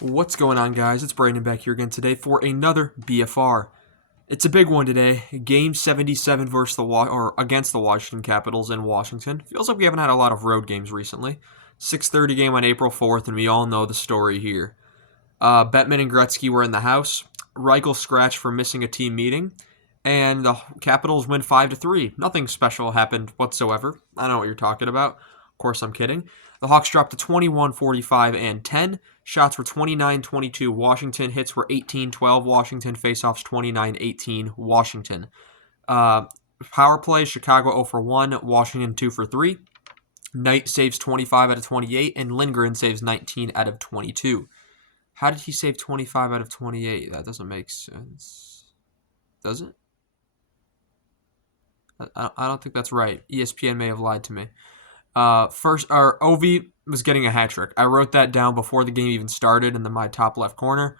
What's going on, guys? It's Brandon back here again today for another BFR. It's a big one today. Game 77 versus against the Washington Capitals in Washington. Feels like we haven't had a lot of road games recently. 6:30 game on April 4th, and we all know the story here. Bettman and Gretzky were in the house. Reichel scratched for missing a team meeting, and the Capitals win 5-3. Nothing special happened whatsoever. I don't know what you're talking about. Of course, I'm kidding. The Hawks dropped to 21, 45, and 10. Shots were 29-22 Washington. Hits were 18-12 Washington. Faceoffs 29-18 Washington. Power play, Chicago 0 for 1, Washington 2 for 3. Knight saves 25 out of 28, and Lindgren saves 19 out of 22. How did he save 25 out of 28? That doesn't make sense. Does it? I don't think that's right. ESPN may have lied to me. Ovi was getting a hat trick. I wrote that down before the game even started in my top left corner,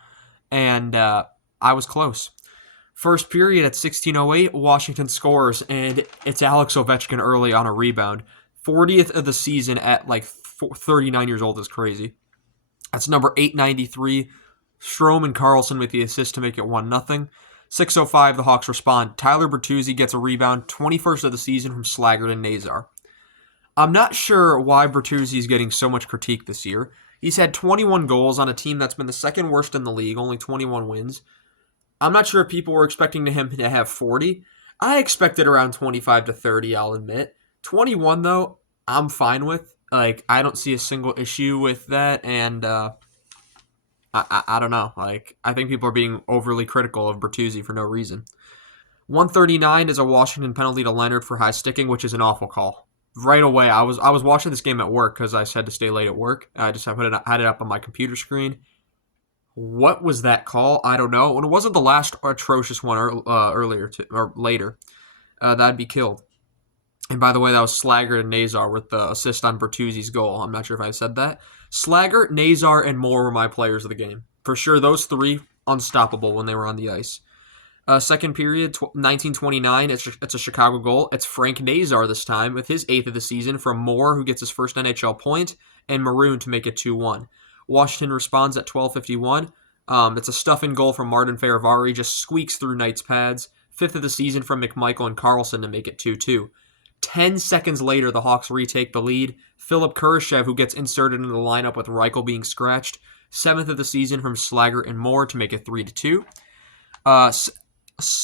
and I was close. First period at 16:08, Washington scores, and it's Alex Ovechkin early on a rebound. 40th of the season at 39 years old is crazy. That's number 893. Strome and Carlson with the assist to make it 1-0. 6:05, the Hawks respond. Tyler Bertuzzi gets a rebound, 21st of the season from Slaggert and Nazar. I'm not sure why Bertuzzi is getting so much critique this year. He's had 21 goals on a team that's been the second worst in the league, only 21 wins. I'm not sure if people were expecting him to have 40. I expected around 25 to 30, I'll admit. 21, though, I'm fine with. I don't see a single issue with that, and I don't know. I think people are being overly critical of Bertuzzi for no reason. 139 is a Washington penalty to Leonard for high sticking, which is an awful call. Right away, I was watching this game at work because I had to stay late at work. I just had it up on my computer screen. What was that call? I don't know. And it wasn't the last atrocious one later. That'd be killed. And by the way, that was Slaggert and Nazar with the assist on Bertuzzi's goal. I'm not sure if I said that. Slaggert, Nazar, and Moore were my players of the game. For sure, those three, unstoppable when they were on the ice. Second period, 1929, it's a Chicago goal. It's Frank Nazar this time with his 8th of the season from Moore, who gets his first NHL point, and Maroon to make it 2-1. Washington responds at 12:51. It's a stuffing goal from Martin Fehérváry, just squeaks through Knight's pads. 5th of the season from McMichael and Carlson to make it 2-2. 10 seconds later, the Hawks retake the lead. Philip Kurashev, who gets inserted into the lineup with Reichel being scratched. 7th of the season from Slaggert and Moore to make it 3-2.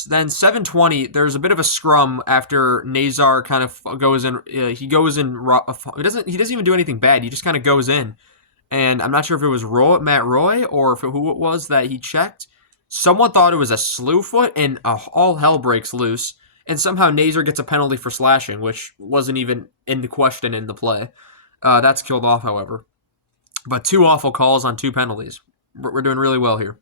Then 7:20, there's a bit of a scrum after Nazar kind of goes in. He goes in. He doesn't even do anything bad. He just kind of goes in, and I'm not sure if it was Matt Roy or who it was that he checked. Someone thought it was a slew foot, and all hell breaks loose. And somehow Nazar gets a penalty for slashing, which wasn't even in the question in the play. That's killed off, however. But 2 awful calls on 2 penalties. We're doing really well here.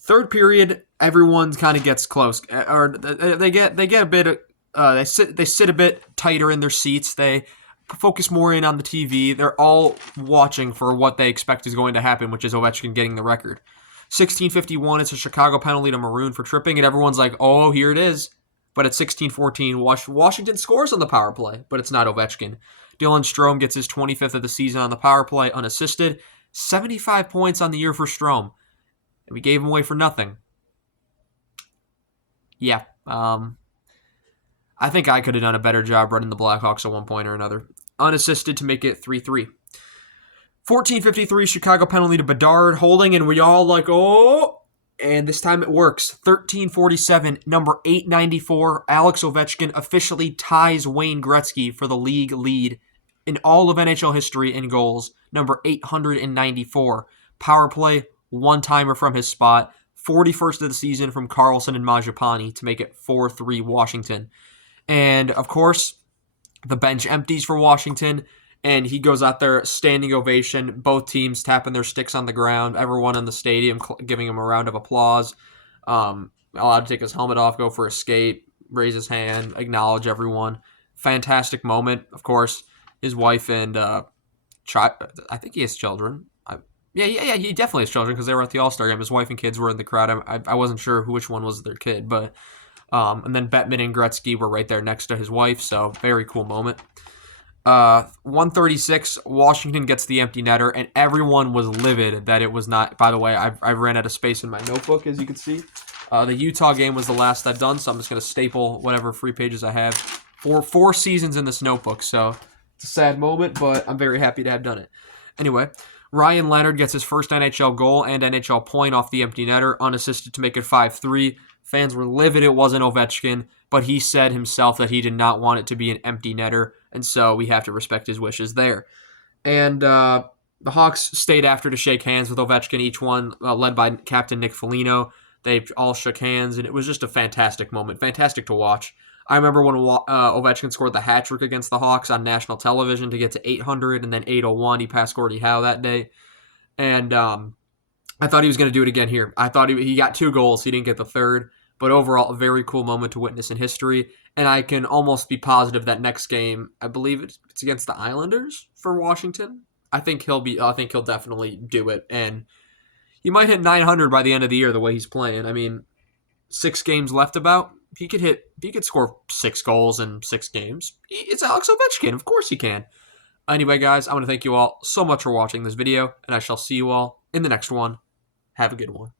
Third period, everyone kind of gets close, or they get a bit. They sit a bit tighter in their seats. They focus more in on the TV. They're all watching for what they expect is going to happen, which is Ovechkin getting the record. 16:51, it's a Chicago penalty to Maroon for tripping, and everyone's like, "Oh, here it is." But at 16:14, Washington scores on the power play, but it's not Ovechkin. Dylan Strome gets his 25th of the season on the power play, unassisted. 75 points on the year for Strome. And we gave him away for nothing. Yeah. I think I could have done a better job running the Blackhawks at one point or another. Unassisted to make it 3-3. 14:53, Chicago penalty to Bedard, holding, and we all oh! And this time it works. 13:47, number 894, Alex Ovechkin officially ties Wayne Gretzky for the league lead in all of NHL history in goals. Number 894. Power play, one-timer from his spot. 41st of the season from Carlson and Mangiapane to make it 4-3 Washington. And, of course, the bench empties for Washington, and he goes out there, standing ovation, both teams tapping their sticks on the ground, everyone in the stadium giving him a round of applause, allowed to take his helmet off, go for a skate, raise his hand, acknowledge everyone. Fantastic moment. Of course, his wife and I think he has children. Yeah, he definitely has children because they were at the All-Star game. His wife and kids were in the crowd. I wasn't sure which one was their kid, but and then Bettman and Gretzky were right there next to his wife, so very cool moment. 136, Washington gets the empty netter, and everyone was livid that it was not. By the way, I ran out of space in my notebook, as you can see. The Utah game was the last I've done, so I'm just going to staple whatever free pages I have. Four seasons in this notebook, so it's a sad moment, but I'm very happy to have done it. Anyway, Ryan Leonard gets his first NHL goal and NHL point off the empty netter, unassisted to make it 5-3. Fans were livid it wasn't Ovechkin, but he said himself that he did not want it to be an empty netter, and so we have to respect his wishes there. And the Hawks stayed after to shake hands with Ovechkin, each one led by Captain Nick Foligno. They all shook hands, and it was just a fantastic moment, fantastic to watch. I remember when Ovechkin scored the hat trick against the Hawks on national television to get to 800 and then 801. He passed Gordie Howe that day. And I thought he was going to do it again here. I thought he got 2 goals. He didn't get the third. But overall, a very cool moment to witness in history. And I can almost be positive that next game, I believe it's against the Islanders for Washington. I think he'll definitely do it. And he might hit 900 by the end of the year the way he's playing. I mean, 6 games left about. He could score 6 goals in 6 games. It's Alex Ovechkin. Of course he can. Anyway, guys, I want to thank you all so much for watching this video, and I shall see you all in the next one. Have a good one.